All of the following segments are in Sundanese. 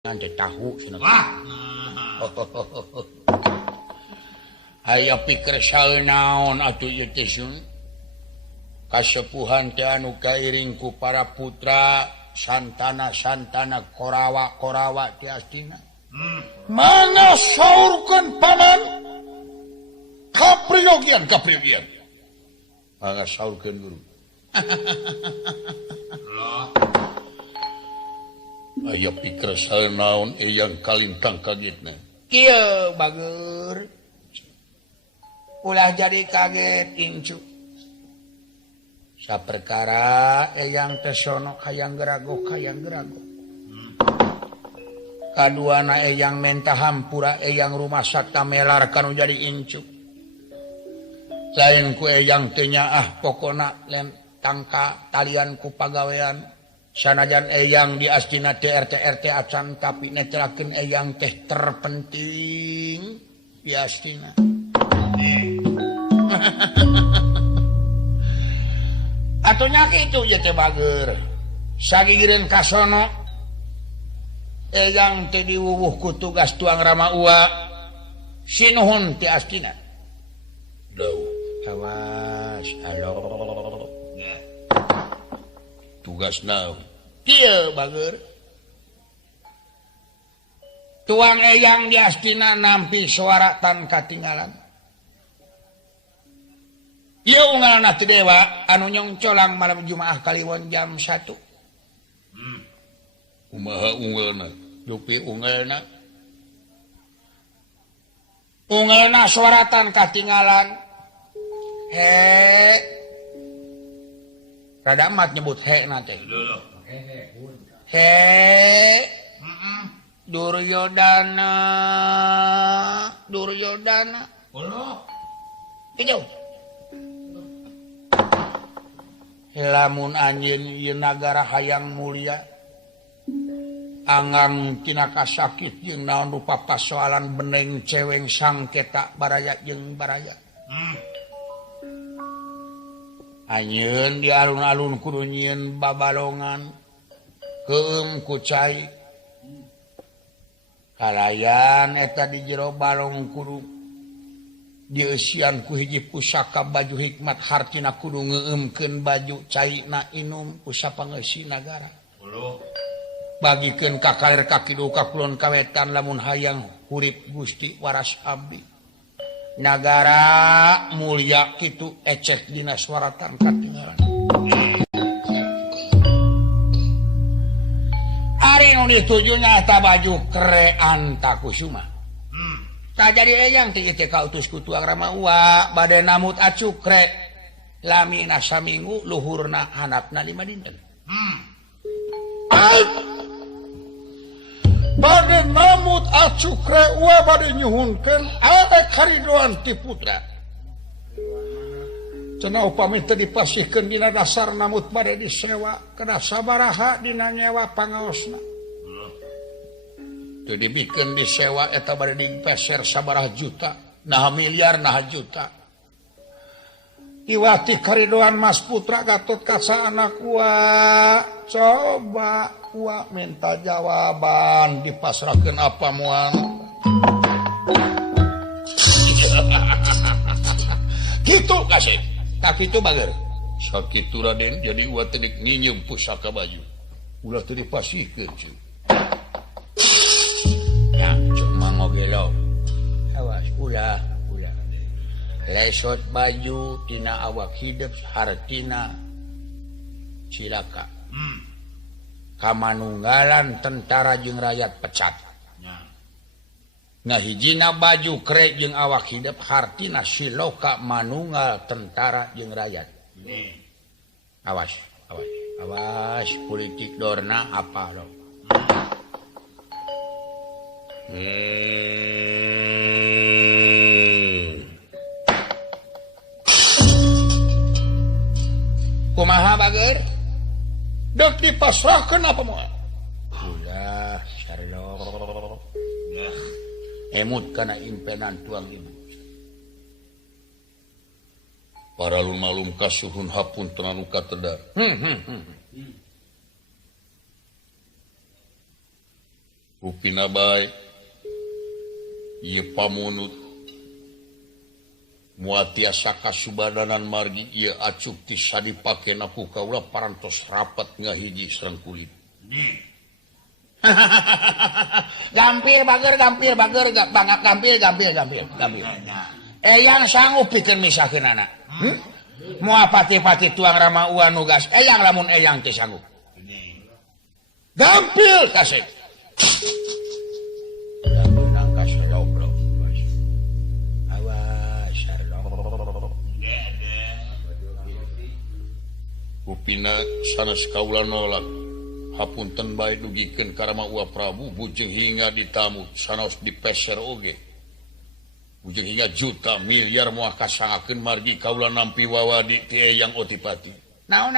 Ngande tahu cenah. Wah. Aya pikir saeunaon atuh ieu teh sun. Kasepuhan teh anu kairing ku para putra santana-santana korawa-korawa ti astina. Mangga saurkeun paman. Kapriyogian. Mangga saurkeun guru. Aya pikir saeunaon eyang kalintang kagetna. Kieu bager. Ulah jadi kaget incu. Saperkara eyang teh sono hayang gerago. Kaduana eyang menta hampura eyang rumah sakta melar kanu jadi incu. Lain ku eyang teh nyaah pokona len tangka talian ku pagawean. Sanajan eyang di astina RT acan tapi netelakeun eyang teh terpenting di astina. Atunya kitu ye teh bager. Sagigireun ka sono eyang teh diwuwuh ku tugas tuang rama ua sinuhun ti astina. Awas alor. Tugas naon? Kieu bager. Tuang eyang di astina nampi suara tan katinggalan. Ieu unggalna ti dewa anu nyongcolang malam Jumaah Kaliwon jam 1. Kumaha unggalna? Yupi unggalna. Unggalna suara tan katinggalan. Rada amat nyebut he nate. He. Duryodana. Kijau. Lamun anjeun ieu nagara hayang mulia. Angang tina kasakit jeung naon rupa pasoalan beneng ceweng sangketa baraya jeung baraya. Anjeun di alun-alun kudu nyieun babalongan keum ku cai kalayan eta di jero balong kudu dieusian ku hiji pusaka baju hikmat hartina kudu ngeueumkeun baju caina inum ku sapangeusi nagara bagikeun ka kaler ka kidul ka kulon kawetan lamun hayang urip Gusti waras abdi. Nagara mulia kitu ecek dina suaratan katinggalan. Ari nu dituju nyaeta baju krean takusuma. Tak jadi eyang ti teh kautus ku tuang rama ua bade namut acukre lamina saminggu luhurna hanapna 5 dinten. Bade namut acukre ua bade nyuhunkeun ade karidoan ti putra. Cenah upami teu dipasihkeun dina dasar namut bade disewa kana sabaraha dina nyewa pangaosna. Teu dibikeun disewa eta bade dipeser sabaraha juta, naha miliar naha juta. Iwati karidoan Mas Putra Gatot Kaca anak ua. Coba ua minta jawaban dipasrahkeun apa moal. Kitu kasih. Tak kitu bager. Sakitu Raden jadi ua teu nginyeum pusaka baju. Ulah teu dipasihkeun cuy. Ya, cuma ngogelo. Awas ulah. Lesot baju tina awak hidup hartina cilaka. Kamanunggalan tentara jeung rakyat pecat. Nah hijina baju krek jeung awak hidup hartina siloka manunggal tentara jeung rakyat. Awas politik dorna apa lo. Kumaha bager? Dek dipasrahkeun apa moal? Ulah sarelo. Emut kana impenan tuang ibu. Para lumalum kasuhun hapun tenanu katedar. Rupina baik ieu pamunut muatiasa kasubadanan margi ieu acuk ti sadipakena ku kaula parantos rapat ngahiji sareng kulit. Gampil bager banget gampil. Eyang sanggup pikeun misahkeun anak. Moal pati-pati tuang rama ua nugas eyang lamun eyang teh sanggup. Gampil kasih. Upina sanes kaula nolak hapunten bae dugikeun ka Rama Ua Prabu bujeng hingga ditamu sanos dipeser oge bujeng hingga juta miliar moal kasangakeun margi kaula nampi wawadi ti Eyang Otipati. Naon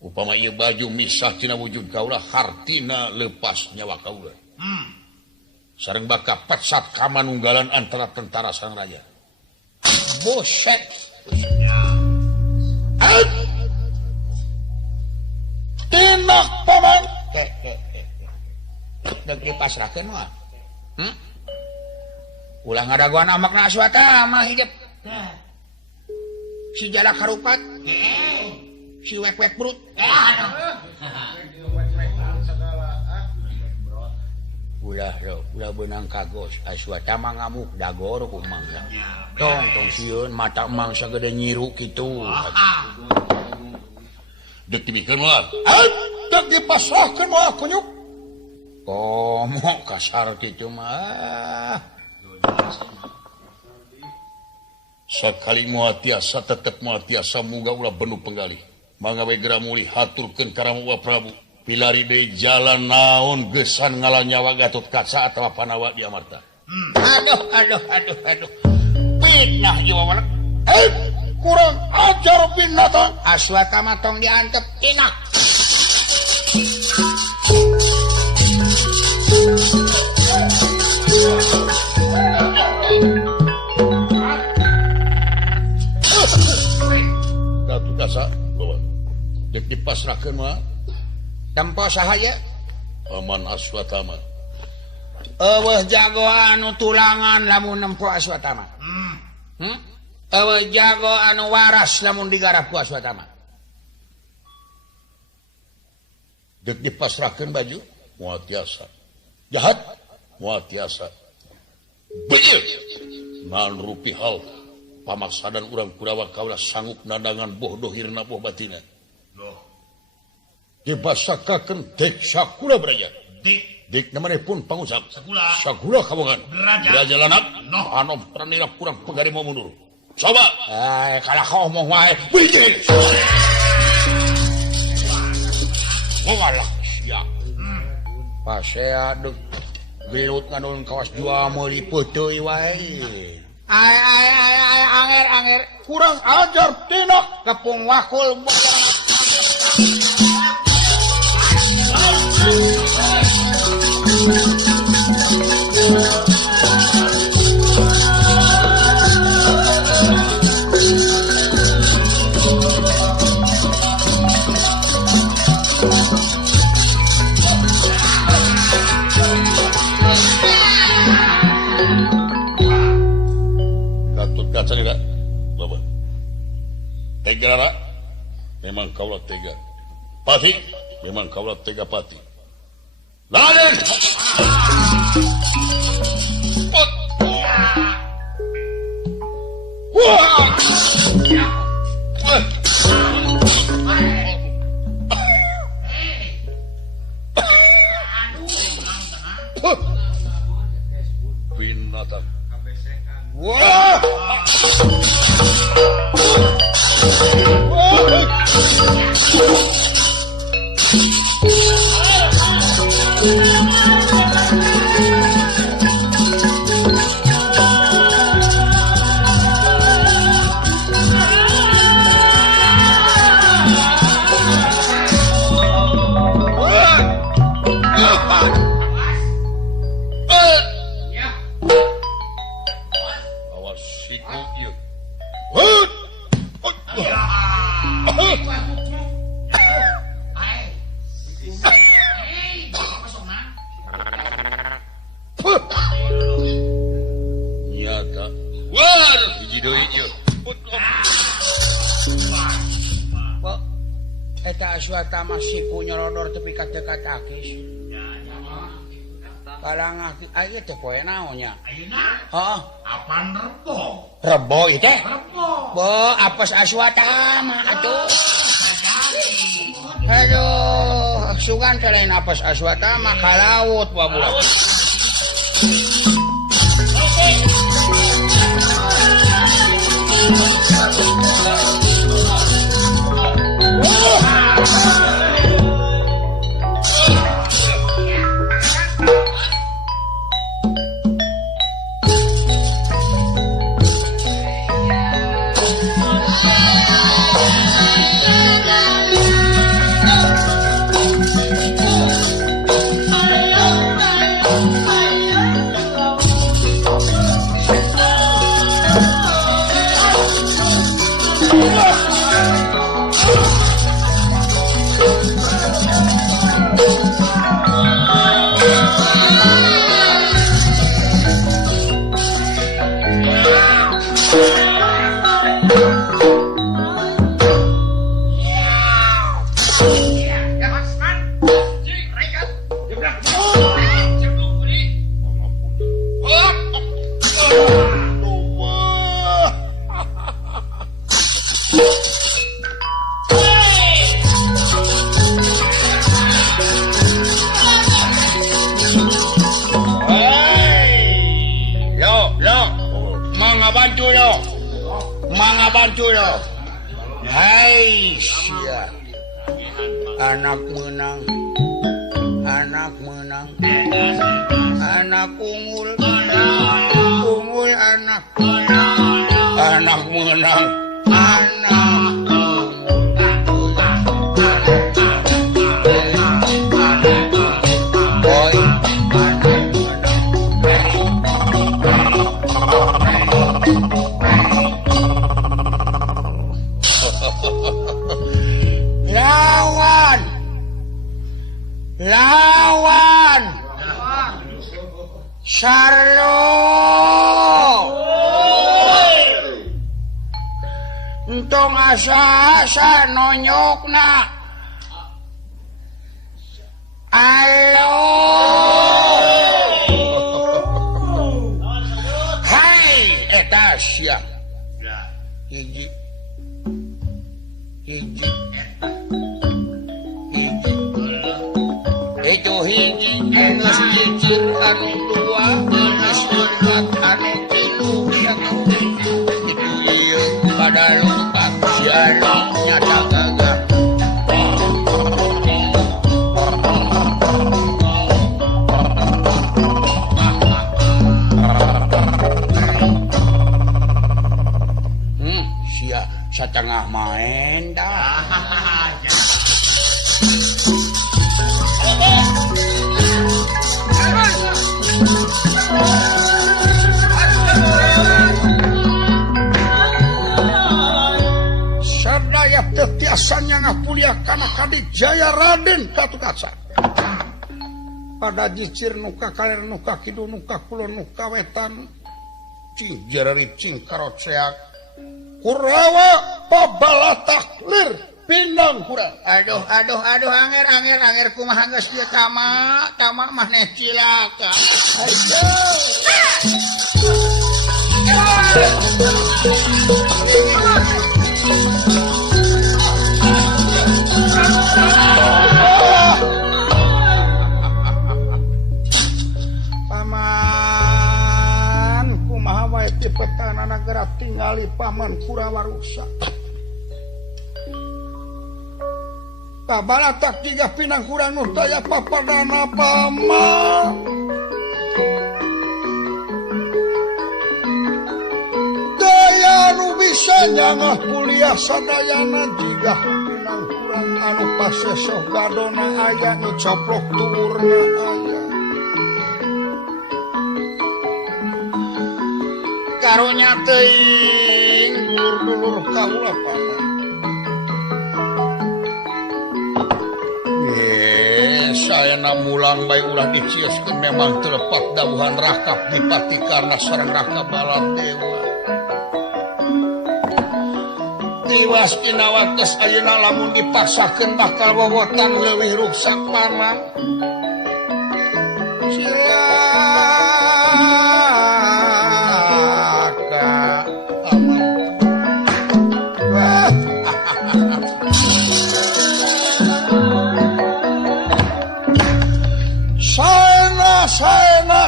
upama ieu baju misah tina wujud kaula hartina leupas nyawa kaula. Sareng baka pecat ka manunggalan antara tentara sang raja. Boset. Tinak paman deg dipasrahkeun mah. Ulah ngadaguan amakna Aswatama hidup. Si jalak harupat. Si wek-wek brut. Ulah beunang kagos Aswatama ngamuk dagor ku mangga. Tong sieun mata emang sagede nyiru kitu. Dek dibikeun moal. Dek dipasrahkeun moal kunyuk. Komo kasar kitu mah. Sakali moal tiasa tetep moal tiasa muga ulah benuh penggalih. Mangga we geura muli haturkeun ka Rama Ua Prabu. Pilari deui jalan naon geusan ngalah nyawa Gatotkaca atawa Panawa di Amarta. Aduh. Fitnah jiwa walak. Kurang ajar binatang. Aswatama tong diantep inak. Gatotkaca bawa dek dipasrahkeun mah tempo sahaya Paman Aswatama. Eueuh jago anu tulangan lamun nempo Aswatama. Eueuh jago anu waras lamun digarap ku Aswatama. Dek dipasrahkeun baju moal tiasa. Jahat moal tiasa. Beujeuh naon rupi hal pamaksadan urang Kurawa kaula sanggup nandangan boh dohirna boh batina. Dibasakakeun dek sakula beraja. Dik namanehpun pangusap. Sakula kabongan. Beraja lanak. Anom pranira kurang pegari mau mundur. Coba. Kalah kau omong wae. Bijil. Ngalah siap. Pasea deuk gelut nganun kawas jua meuli peuteuy wae. Anger. Kurang ajar tinak kepung wakul. Gatotkaca nih, Bapak. Tega, Rara. Memang kaulah tega. Pati, memang kaulah tega pati. Raden! Binatang. Wah! Nyata. Wah, hiji deui ieu. Pak, eta Aswatama siku nyorodor tepi ka dekat akis. Kalang ieu teh poe naon nya? Ayeuna? Heeh. Apaan rebo? Rebo ieu teh? Rebo. Bo, apes Aswatama atuh. Aduh, sugan teh lain apes Aswatama ka laut babudak. Hai, sia. Anak menang. Anak menang. Anak unggul. Unggul anak. Anak menang. Anak boy. Lawan Sarlo entong asa nonyokna alo hai eta sia hiji itu hiji geus cicir anu dua geus leupat anu tilu itu ieu pada lompat sialan nyata gagah sia satengah main dah. Sadaya tetiasanya ngapuliah kana Kadijaya Raden Gatotkaca. Pada jicir nuka kaler nuka kidul nuka kulon nuka wetan cing jarari cing karoceak Kurawa pabalataklir pindang kurang. Aduh anger kumaha geus ieu tama maneh cilaka. Paman kumaha wae ti petana nagara tingali paman Kurawa rusak. Balatak tiga pinang kurang nurtaya papadana paman. Daya nu bisa nyangah kuliah sadayana tiga pinang kurang anu pasesoh gadona aya nu coplok tuurna aya. Karunya teuing dulur-dulur kaula paman. ayeuna mulang bae ulah dicioskeun memang telepat dawuhan Raka Dipati karena sareng Raka Baladewa. Tiwas dina wates ayeuna lamun dipaksakeun bakal wowotan leuwih ruksak paman. Silaka aman.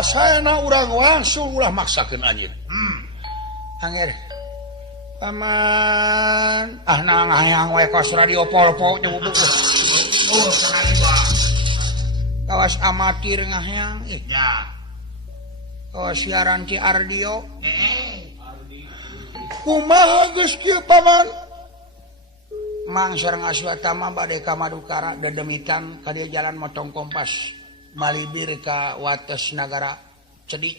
Saena urang wangsul ulah maksakeun anjeun. Anger. Paman, nang hayang we kos radio polpo nyebut. Oh, senang Bang. Kawas amatir ngahayang. Ya. Oh, siaran Ci Ardio. Kumaha geus kieu paman? Mang sareng Aswatama bade ka Madukara dedemitan ka dieu jalan motong kompas. Malibir ka wates nagara Cedik.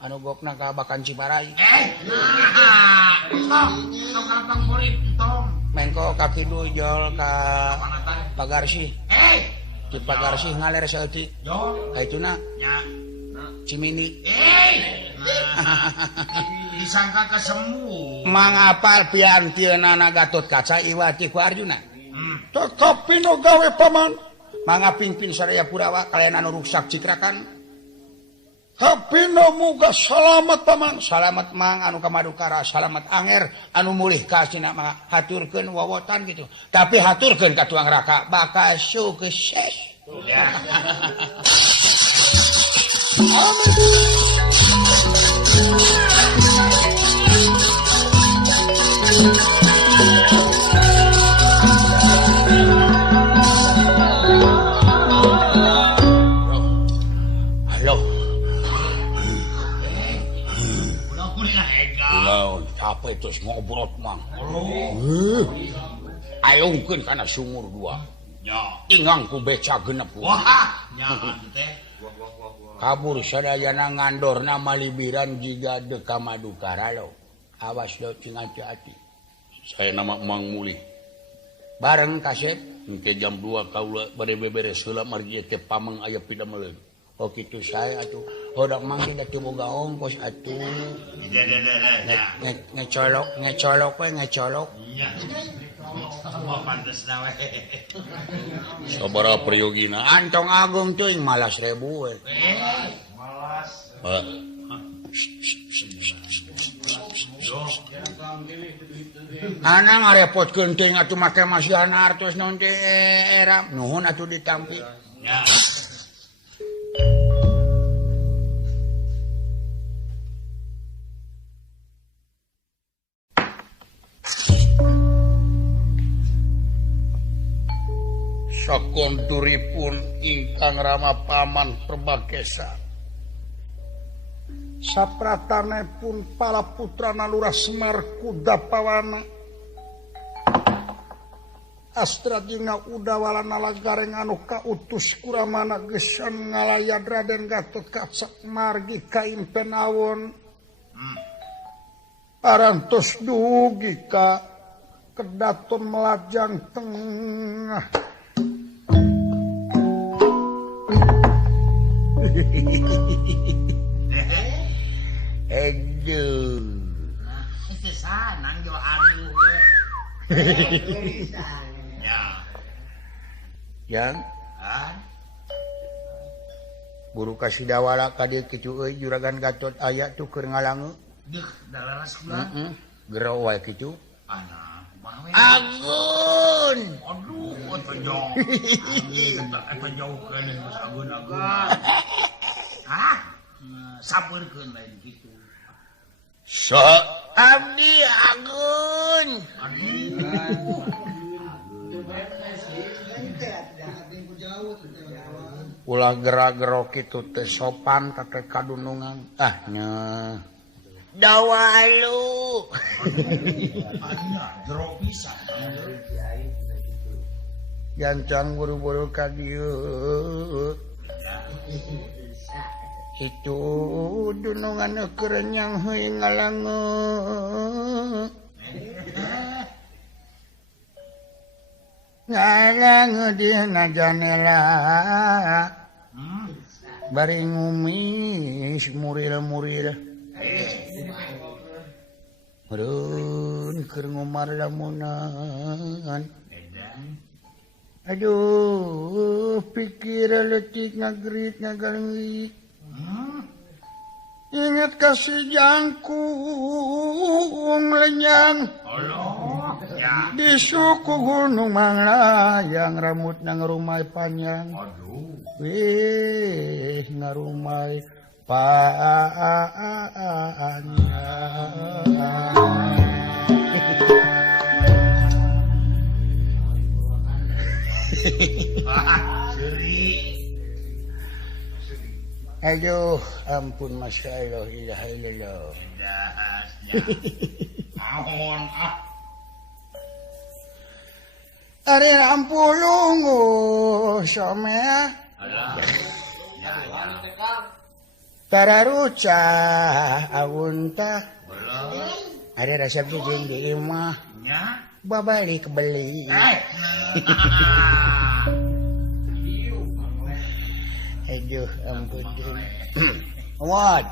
Anu gokna ka Bakan Ciparai. Gampang murid entong. Mengko ka kidu jol ka Pagarsih. Di Pagarsih ngaler saeutik. Haituna. Nya. Cimindi. Disangka kesemu. Mangapal piantieunana Gatotkaca iwati ku Arjuna. Teka pino gawe paman. Mangga pimpin sadaya Kurawa kalian anu ruksak citrakan. Hapina muga salamet paman. Salamet mang anu ka Madukara, salamet anger anu mulih ka Cina mah haturkeun wawotan gitu. Tapi haturkeun ka tuang Raka bakal sukses. Ya. Apa itu ngobrol mang? Ayungkeun kana sumur dua. Nya. Ingang ku beca genep. Wah, nya teh. Kabur sadayana ngandorna malibiran jiga deka Madukara lo. Awas lo cing hati-hati. Saya nama Mang Mulih. Bareng kaset engke jam 2 kaula bade beberes heula margi teh pameng aya pidameleun. Oh kitu saya atuh. Hodak mangke da teu boga ongkos atuh. Ngecolok we ngecolok. Iya. Oh pantesna we. Sabaraha priyogina? Antong Agung teuing malas 1000 we. Malas. Ana ngarepotkeun teuing atuh make masihan artos naon teh era. Nuhun atuh ditampi. Ya. Sakonturipun ingkang Rama Paman Perbagesa sapratanepun para putrana Lurah Semar Kudapawana Astradina Udawala Nalagareng anu kautus kuramana gesan ngalayad Raden Gatotkaca margi ka impen awon parantos dugi ka kedaton melajang tengah. Aduh. Nah, itu sanang jo aduh. Ya. Yang? Guru Kasidawala ka dieu kitu euy Juragan Gatot aya tuh keur ngalangu. Deuh, dalaras kula. Gero wae kitu. Ana, kumaha we? Agun. Aduh, penjong. Penjongkeun geus agun-agun. Hah? Sabeurkeun lain kitu. So, abdi Agun. Ulah gera-gero kitu teh sopan teh kadunungan. Nya. Dawalu. Gero pisan. Gancang buru-buru ka dieu. Itu dunungan kerenyang heuing ngalange. ngalang dina janela bari ngumis muril-muril meureun keur ngumar lamunan aduh pikir leutik ngagrit ngagalengit ingat kasih jangkung lenyang di suku Gunung Manglayang rambut nang rumai panjang wih ngarumai panjang aduh ampun Masya Allah ilaha illallah ari ampulungu somea tararuca awunta ari resep jeung di imah babalik beli aduh ampun Muhammad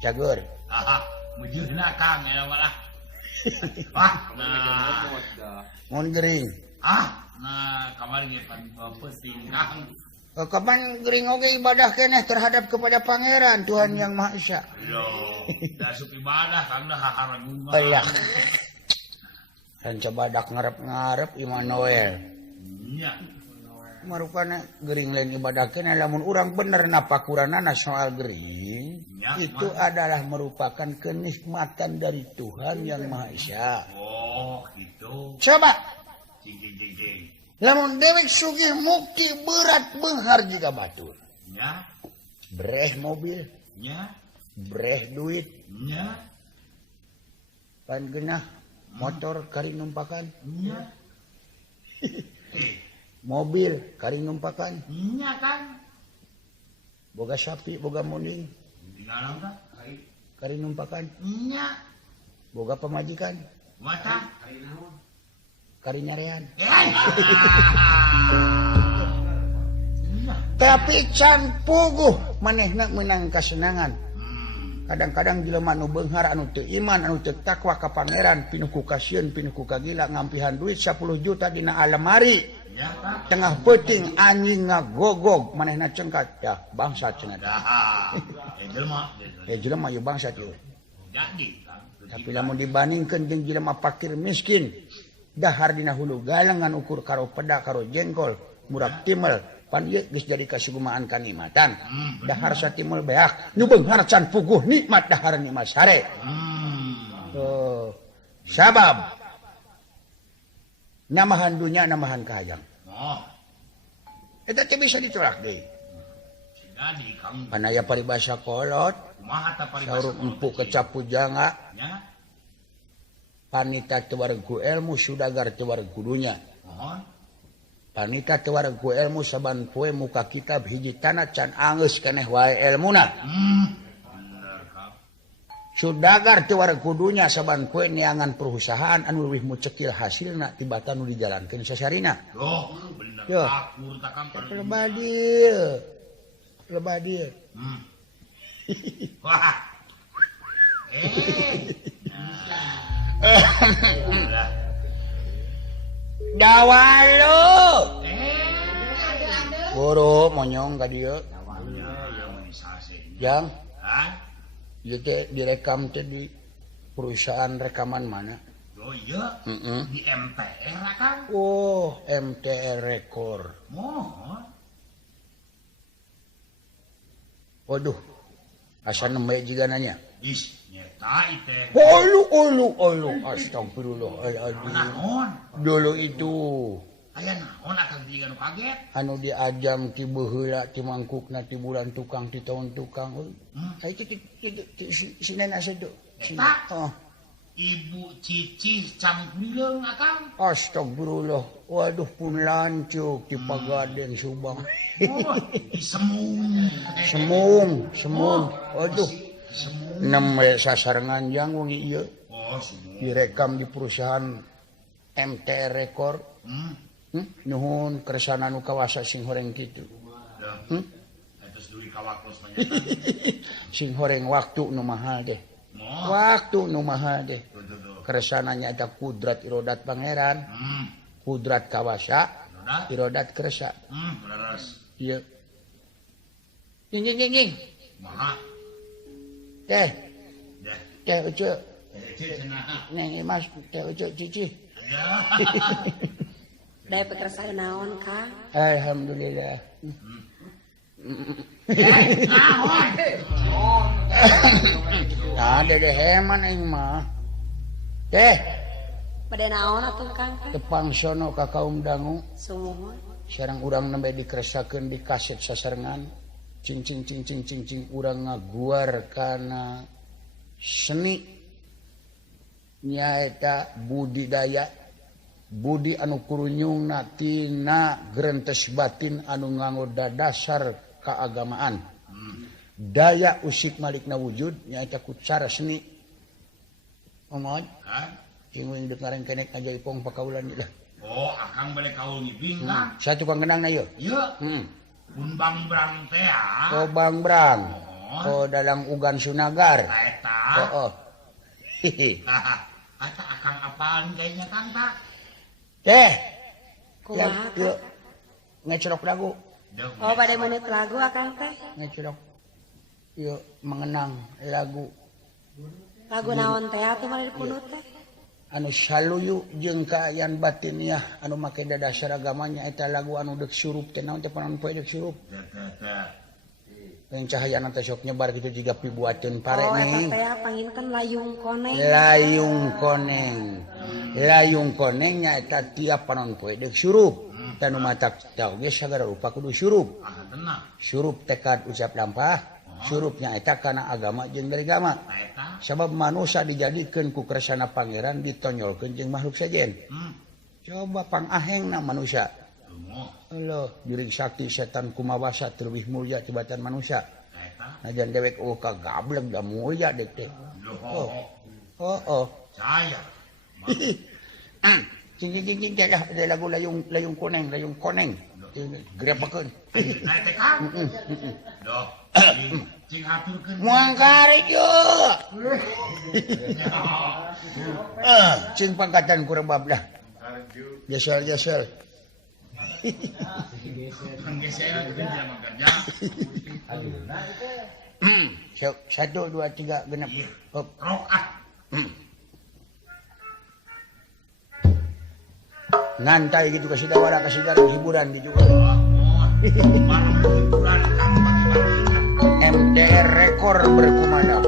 cagur mujudna Kang ya malah mun gering nah kamari ge penting Kang kapan gering oge ibadah keneh terhadap kepada pangeran Tuhan yang Maha Esa loh dasuk ibadah Kang dah haragung Allah kan cabadak ngarep-ngarep Immanuel nya marupana gering lain ibadah keneh lamun urang bener napakuranana soal gering ya, itu adalah merupakan kenikmatan dari Tuhan yang Maha Esa. Oh, gitu. Coba. Lamun dewek sugih mukti berat beunghar jiga batur. Nya. Breh mobil. Nya. Breh duit. Nya. Pan genah motor kari numpakan. Nya. Mobil kari numpakan. Nya kan. Boga sapi, boga munding. Kari numpakan. Nya. Boga pemajikan. Mata. Kari naon? Kari nyarean. Tapi can puguh manehna menang kasenangan. Kadang-kadang jelema anu beunghar anu teu iman anu teu takwa ka pangeran pinuh ku kasieun pinuh ku kagila ngampihan duit 10 juta dina alemari. Tengah peuting anjing ngagogog manehna cengkat ya bangsat cenah. Jelema ieu bangsat ieu. Tapi lamun dibandingkeun jeung jelema fakir miskin dahar dina hulu galengan ukur karo peda karo jengkol murag timel pan ieu geus jadi kasugumaan kanikmatan. Dahar satimel beak nu beunghar can puguh nikmat dahar nikmat sare. Sabab namahan dunya namahan kahayang. Eta teh bisa ditolak deui. Panaya paribasa kolot. Saur empuk kecapu janga. Panita teu waregu ilmu sudagar teu waregu dunya. Panita teu waregu ilmu saban poe muka kitab hiji tanah can angeus keneh wae ilmuna. Sudagar teu waregu dunya saban poe neangan perusahaan anu leuwih mucekil hasilna tibatan nu dijalankeun sasarina. Loh, bener. Yo. Lebah dieu. Lebah dieu. Wah. Dawalu. Boro monyong ka dieu. Jang. Ieu teh direkam teh di perusahaan rekaman mana? Oh iya. Di MTR kan? Oh, MTR Record. Waduh. Asa nembe jiga nanya. Is, nyeta teh. Olu. Astagfirullahaladzim. Naon? Dulu itu. Aya naon akang jiga nu kaget? Anu diajam ti beheula ti mangkukna ti bulan tukang ti tahun tukang. Ai si nena sedo. Eta. Ibu Cici Campuleung akang. Astagfirullah. Waduh pun lancuk ti Pagaden Subang. Oh, semung. Waduh. Nembe sasarengan jang wong ieu. Oh, direkam di perusahaan MT rekor nuhun kersana nu kawasa sing horeng kitu terus duwi kawakos sing horeng waktu nu mahal deh waktu nu mahal deh kersana nyaeta kudrat irodat pangeran kudrat kawasa irodat kersa iya jing maha teh ucu neng Mas teh ucu cici Daya pekerjaan naon, Kang? Alhamdulillah. Nah, dede heman aing mah. Teh. Pada naon atuh, Kang? Tepang sono ka kaum dangu. Sumuhun. Sareng urang nembe dikeresakeun di kaset sasarengan. Cing urang ngaguar kana seni nyaeta budidaya budi anu kurunyungna tina grentes batin anu nganggoda dasar keagamaan daya usik malikna wujud nyaeta ku cara seni omong cing deuk ngareng kenek aja ipong pakaulan dah akang balik kaul ngibing kan saya tukang genangna ieu ieu pun Bang Brang teh Bang Brang dalang ugan Sunagar eta ata akang apaan kayaknya Kang tak teh, kumaha? Yuk, ngecerok lagu. Oh, pada menit lagu akang teh? Ngecerok. Yuk, mengenang lagu. Lagu naon teh atuh mari dipunut teh? Anu saluyu jeung kaayaan batiniah anu make dasar agamanya eta lagu anu deuk surup teh naon teh panaon poe deuk surup. Yang cahayana teh sok nyebar kitu jiga pibuateun pare ning. Oh, eta teh panginten layung koneng. Layung koneng nyaeta tiap panon poe deuk surup. Tanu matak tau ge sagara rupa kudu surup. Surup tekad ucap lampah, surup nyaeta kana agama jeung dari agama. Sabab manusia dijadikeun ku kersana pangeran ditonyolkeun jeung makhluk sajen. Coba pangahengna manusia. Allah, jurig sakti setan kumawasa terlebih mulia tibatan manusia. Najan dewek kagablek da mulia dek teh. Oh. Saya Cing dah ada lagu layung koneng. Grepakeun. teh Kang doh cing haturkeun Moang karet yo. Cing pangkatan ku rebab dah. Jasal. Kang geser jeung jaman kerja 1 2 3 genep. rokat Ngantai gitu kasih tawara kasih jalan hiburan di juga. barang hiburan Kang bagi MDR rekor berkumandang.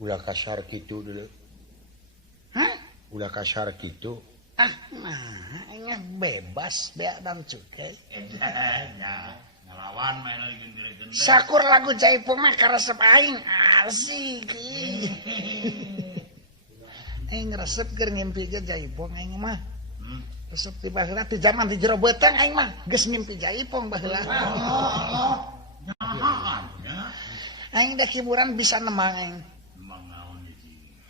Ulah kasar gitu dulu. Hah? Ulah kasar gitu. Ah, nah, bebas bea dan cukai. Ngelawan main lagi gendera-gendera. Sakur lagu Jaipong mah karesep aing asik. Aing resep keur ngimpi ke Jaipong aing mah. Resep ti baheula ti zaman di jero beutang aing mah geus ngimpi Jaipong baheula. Aing da hiburan bisa nemang aing.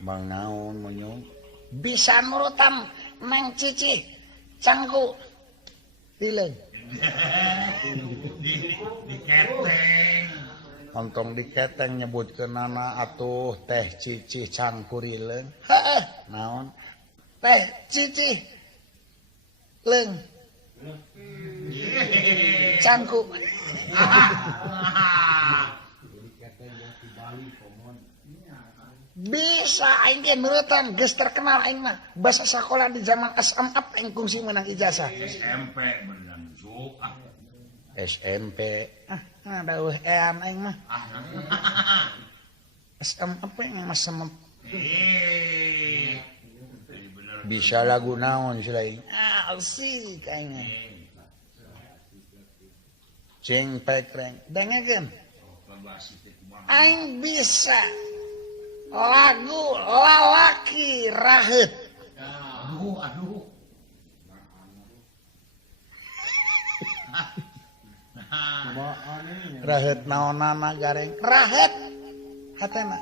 Bang naon monyong? Bisa nurutan Neng Cici Cangku Dileung. Di keteng. Ontong diketeng nyebutkeunana atuh Teh Cici Cangkurileung. Heeh, Naon? Teh Cici Leung Cangku. Bisa aing ge nurutan geus terkenal aing mah. Basa sakola di zaman SMA aing kungsi menang ijazah. SMP berenang juk. SMP. Dauh ean aing mah. SMA aing mah semep. Bisa lagu naon selain? Asik aing. Cing pekreng. Dengekeun. Aing bisa lagu lalaki raheut. Aduh. Raheut naonana gareng? Raheut hatena.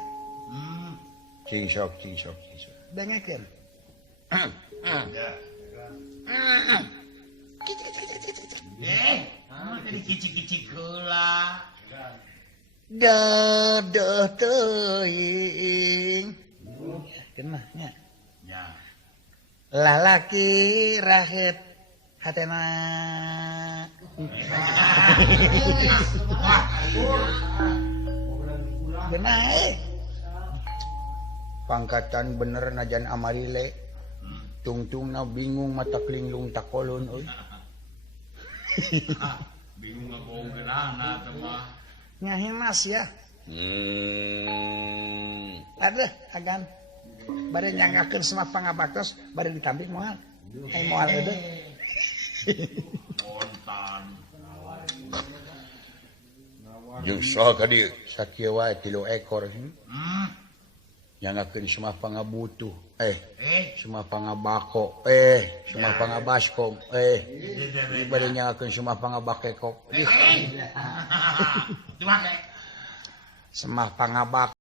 Cing sok. Dengekeun. Tadi kicik-kicik heula. Dadah teuing. Kenah nya. Ya. Lalaki raheut hatena. Benar. Pangkatan bener najan amarile. Tungtungna bingung mata kelinglung takolon euy. Bingung ngabong geurana teh mah. Ngahimas ya. Aduh, agan. Bari nyanggakeun semua pangabaktos, bari ditambih moal. Ai moal eudeuh. Kontan. jeung saha ka dieu sakieu wae 3 ekor Hmm. nyangakeun semah pangabutuh semah pangabako semah Ya. pangabaskom bade nyangakeun semah pangabakekok Cuma semah pangabak